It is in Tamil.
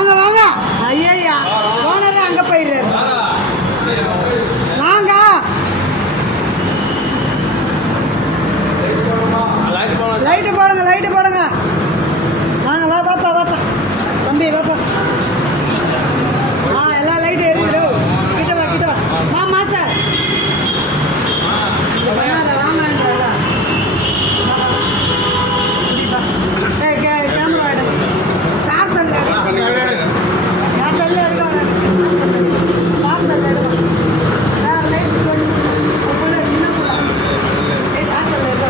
வாங்க வாங்க. ஐயா ஓனரே அங்கே போயிடுறாரு. வாங்க. லைட்டு போடுங்க, லைட்டு போடுங்க. வாங்க வா பாப்பா, பாப்பா தம்பி பாப்பா. எல்லாம் லைட்டு எரியுது. கிட்ட வா, கிட்ட வா. மாஸ்டர் கேமரா எடுங்க. சார் செல்லு எடுங்க. என் செல்லு எடுக்க சார் செல்லு எடுங்க. சார் லைட் சொல்லு. சின்ன பிள்ளை சார் செல்லு எடுக்க.